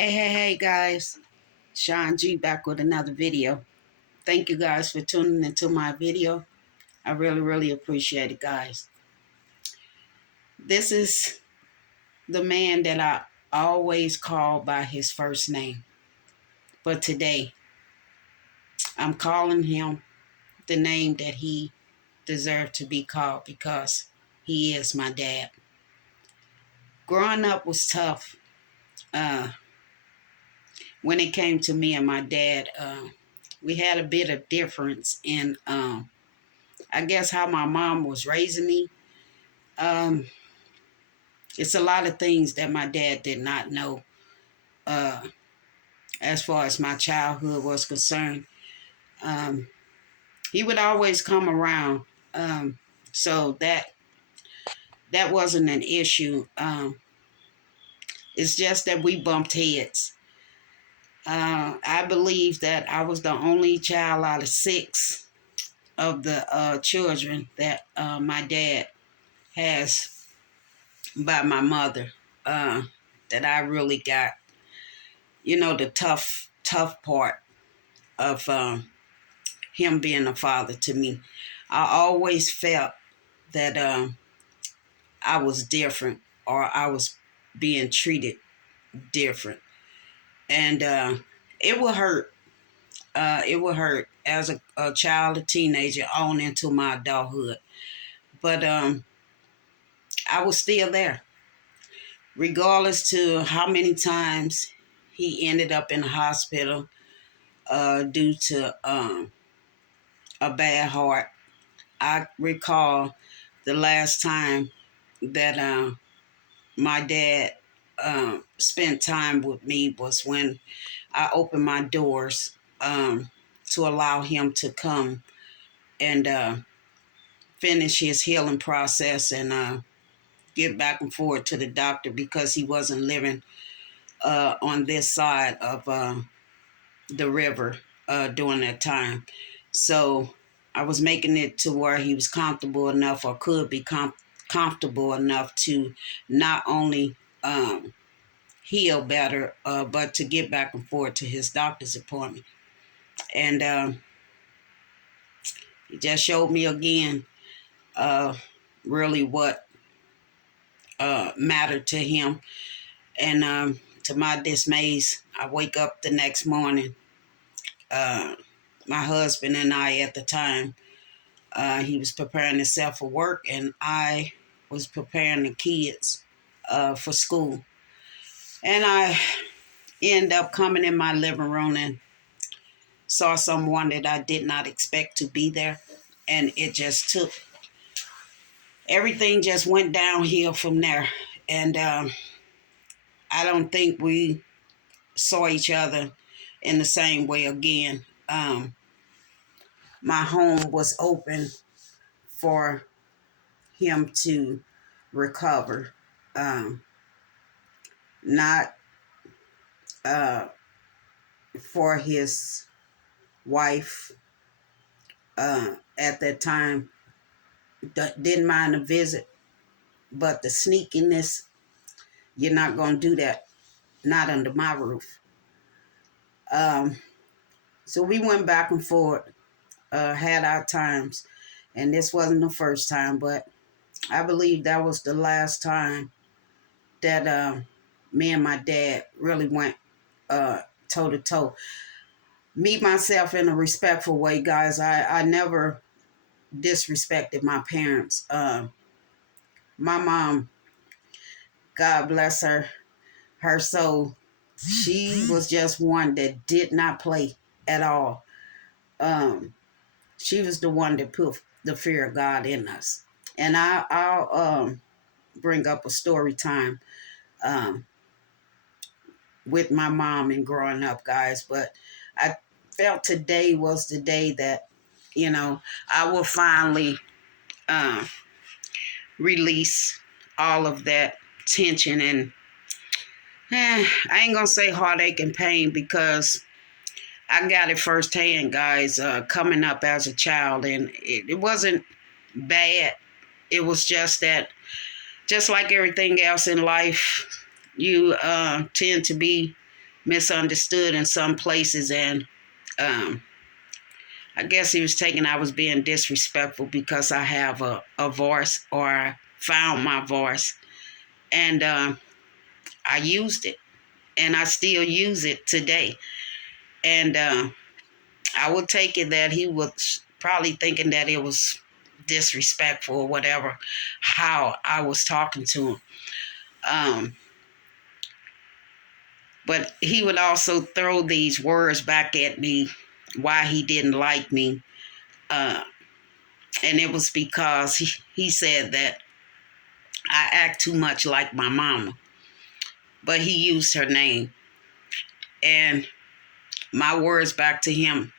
Hey guys, Sean G back with another video. Thank you guys for tuning into my video. I really appreciate it, guys. This is the man that I always call by his first name. But today, I'm calling him the name that he deserved to be called because he is my dad. Growing up was tough. When it came to me and my dad, we had a bit of difference in I guess how my mom was raising me. Um, it's a lot of things that my dad did not know uh, as far as my childhood was concerned. Um, he would always come around, so that wasn't an issue. It's just that we bumped heads. I believe that I was the only child out of 6 of the children that my dad has by my mother, that I really got, the tough part of him being a father to me. I always felt that I was different, or I was being treated different. And it would hurt. It would hurt as a child, a teenager, on into my adulthood. But I was still there, regardless to how many times he ended up in the hospital due to a bad heart. I recall the last time that my dad spent time with me was when I opened my doors to allow him to come and finish his healing process and get back and forth to the doctor because he wasn't living on this side of the river during that time. So I was making it to where he was comfortable enough, or could be comfortable enough to not only heal better, but to get back and forth to his doctor's appointment. And he just showed me again really what mattered to him. And to my dismays, I wake up the next morning. My husband and I at the time, he was preparing himself for work, and I was preparing the kids for school. And I end up coming in my living room and saw someone that I did not expect to be there. And it just took, everything just went downhill from there. And I don't think we saw each other in the same way again. My home was open for him to recover, not for his wife at that time. Didn't mind a visit, but the sneakiness, you're not going to do that, not under my roof. So we went back and forth, had our times, and this wasn't the first time, but I believe that was the last time that me and my dad really went toe to toe. Me, myself, in a respectful way, guys. I never disrespected my parents. My mom, God bless her soul, she was just one that did not play at all. She was the one that put the fear of God in us. And I'll bring up a story time with my mom and growing up, guys. But I felt today was the day that, I will finally release all of that tension and I ain't gonna say heartache and pain, because I got it firsthand, guys, coming up as a child, and it wasn't bad. It was just that, just like everything else in life, you tend to be misunderstood in some places, and I guess he was taking I was being disrespectful because I have a voice, or I found my voice, and I used it, and I still use it today. And I would take it that he was probably thinking that it was disrespectful or whatever, how I was talking to him. But he would also throw these words back at me why he didn't like me. And it was because he said that I act too much like my mama. But he used her name. And my words back to him,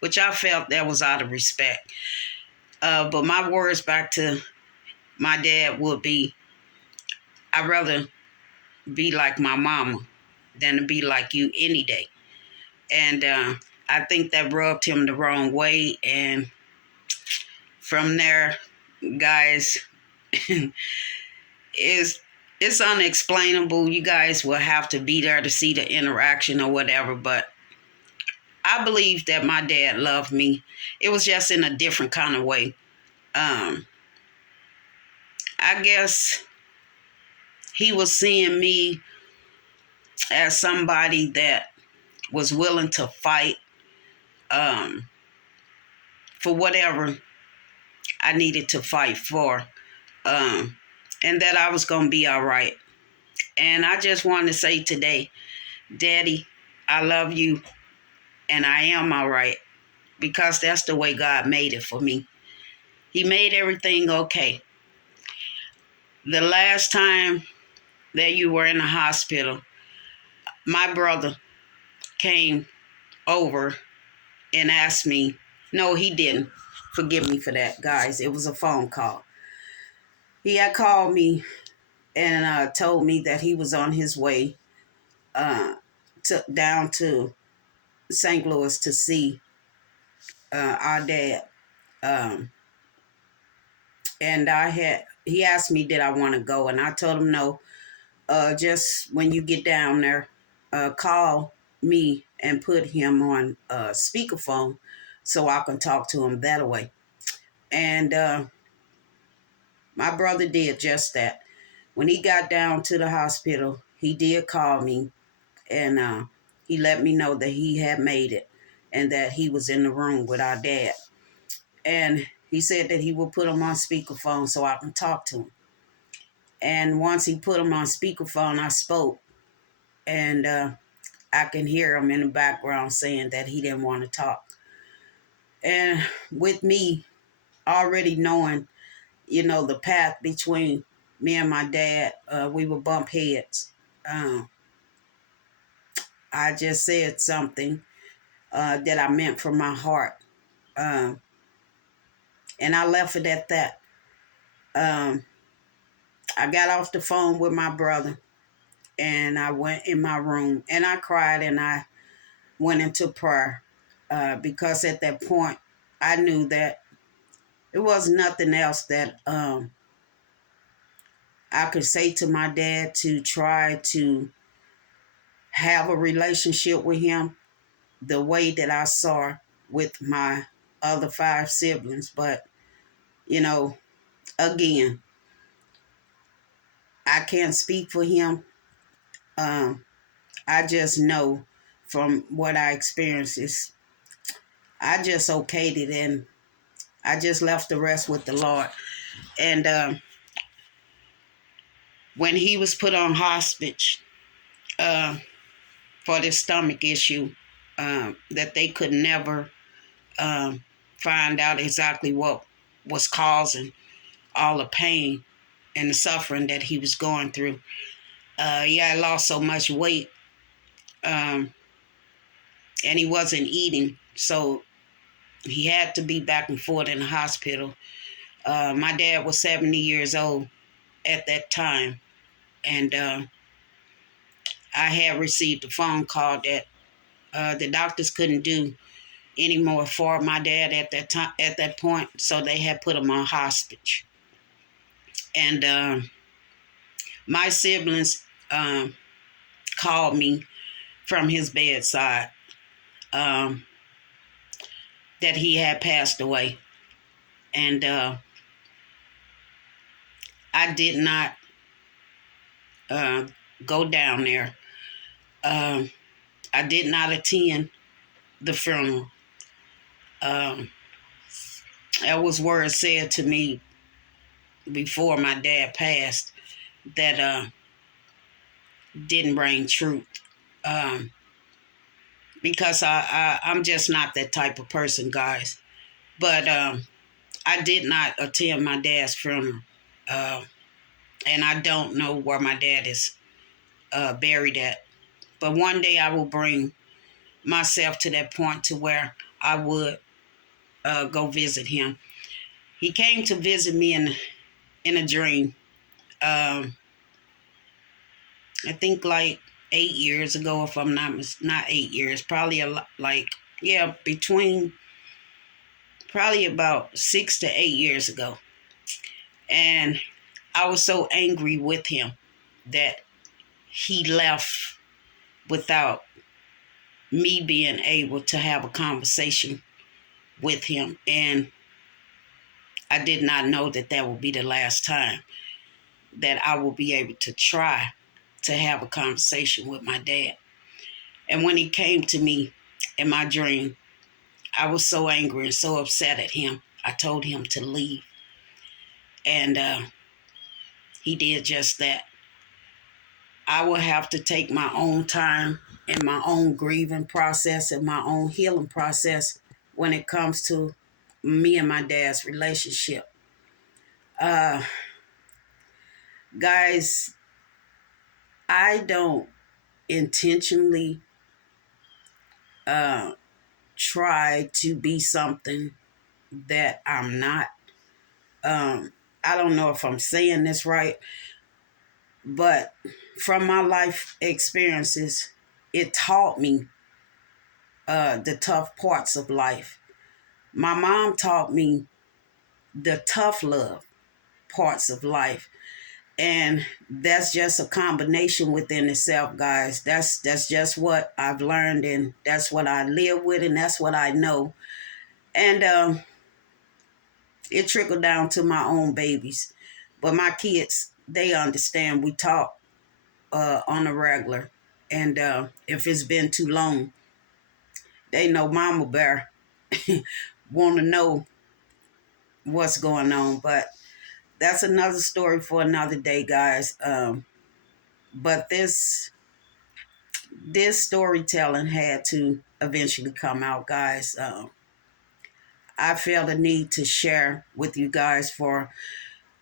which I felt that was out of respect. But my words back to my dad would be, I'd rather be like my mama than to be like you any day. And I think that rubbed him the wrong way. And from there, guys, it's unexplainable. You guys will have to be there to see the interaction or whatever. But I believe that my dad loved me. It was just in a different kind of way. I guess he was seeing me as somebody that was willing to fight for whatever I needed to fight for, and that I was going to be all right. And I just want to say today, Daddy, I love you, and I am all right, because that's the way God made it for me. He made everything okay. The last time that you were in the hospital, my brother came over and asked me, no, he didn't. Forgive me for that, guys. It was a phone call. He had called me and told me that he was on his way down to St. Louis to see our dad. And he asked me, did I want to go? And I told him no. Just when you get down there, call me and put him on speakerphone so I can talk to him that way. And my brother did just that. When he got down to the hospital, he did call me, and he let me know that he had made it and that he was in the room with our dad. And he said that he would put him on speakerphone so I can talk to him. And once he put him on speakerphone, I spoke. And I can hear him in the background saying that he didn't want to talk. And with me already knowing, the path between me and my dad, we would bump heads. I just said something that I meant from my heart. And I left it at that. I got off the phone with my brother, and I went in my room, and I cried, and I went into prayer because at that point, I knew that there was nothing else that I could say to my dad to try to have a relationship with him the way that I saw with my other 5 siblings. But, again, I can't speak for him. I just know from what I experienced I just okayed it, and I just left the rest with the Lord. And when he was put on hospice for this stomach issue, that they could never find out exactly what was causing all the pain and the suffering that he was going through. He had lost so much weight, and he wasn't eating, so he had to be back and forth in the hospital. My dad was 70 years old at that time, and I had received a phone call that the doctors couldn't do any more for my dad at that point, so they had put him on hospice. And my siblings called me from his bedside, um, that he had passed away. And I did not uh, go down there. Um, I did not attend the funeral. Um, that was words said to me before my dad passed that didn't bring truth. Um, because I'm just not that type of person, guys. But I did not attend my dad's funeral. Uh, and I don't know where my dad is buried at. But one day I will bring myself to that point to where I would go visit him. He came to visit me in a dream. Um, I think like 8 years ago, if I'm not 8 years, probably like, yeah, between probably about 6 to 8 years ago. And I was so angry with him that he left without me being able to have a conversation with him. And I did not know that that would be the last time that I will be able to try to have a conversation with my dad. And when he came to me in my dream, I was so angry and so upset at him. I told him to leave. And he did just that. I will have to take my own time and my own grieving process and my own healing process when it comes to me and my dad's relationship. Uh, Guys, I don't intentionally uh, try to be something that I'm not. I don't know if I'm saying this right, but from my life experiences, it taught me the tough parts of life. My mom taught me the tough love parts of life. And that's just a combination within itself, guys. That's just what I've learned, and that's what I live with, and that's what I know. And it trickled down to my own babies. But my kids, they understand. We talk on a regular. And if it's been too long, they know Mama Bear want to know what's going on. But that's another story for another day, guys. But this storytelling had to eventually come out, guys. I felt a need to share with you guys for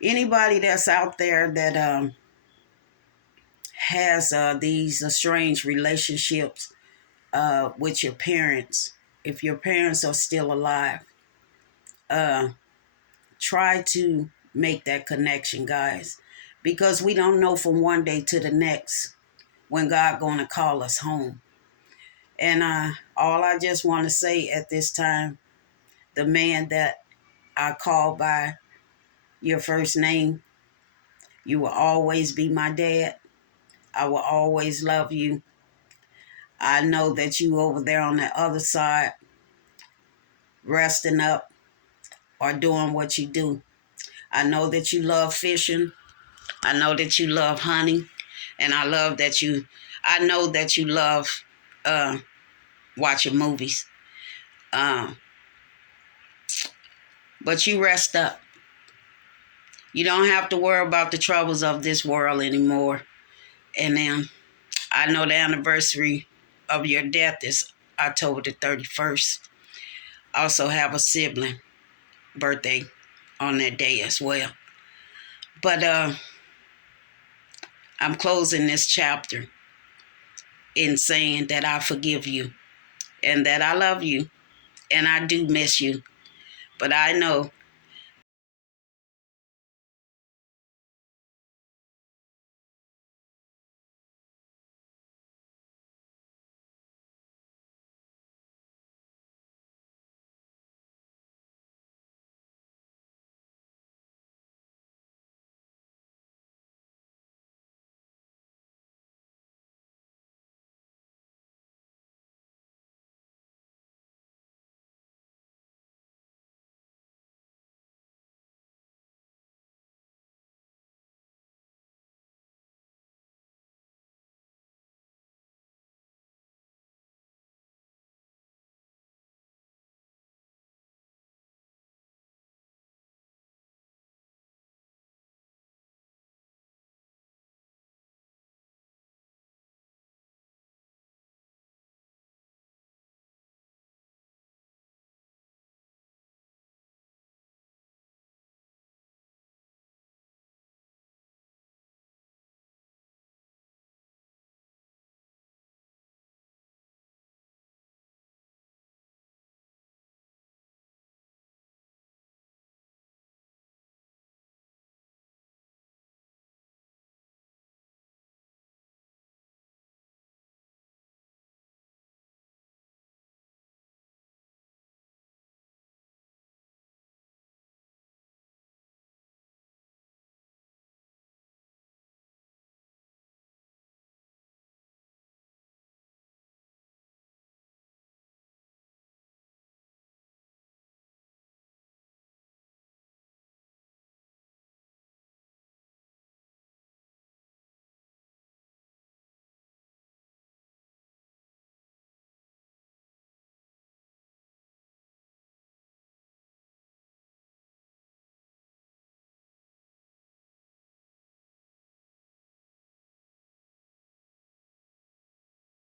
anybody that's out there that has these strange relationships with your parents. If your parents are still alive, uh, try to make that connection, guys, because we don't know from one day to the next when God going to call us home. And all I just want to say at this time, the man that I call by your first name, you will always be my dad. I will always love you. I know that you over there on the other side, resting up or doing what you do. I know that you love fishing. I know that you love hunting. And I know that you love uh, watching movies. Um, but you rest up. You don't have to worry about the troubles of this world anymore. And then I know the anniversary of your death is October the 31st. I also have a sibling birthday on that day as well. But I'm closing this chapter in saying that I forgive you and that I love you and I do miss you. But I know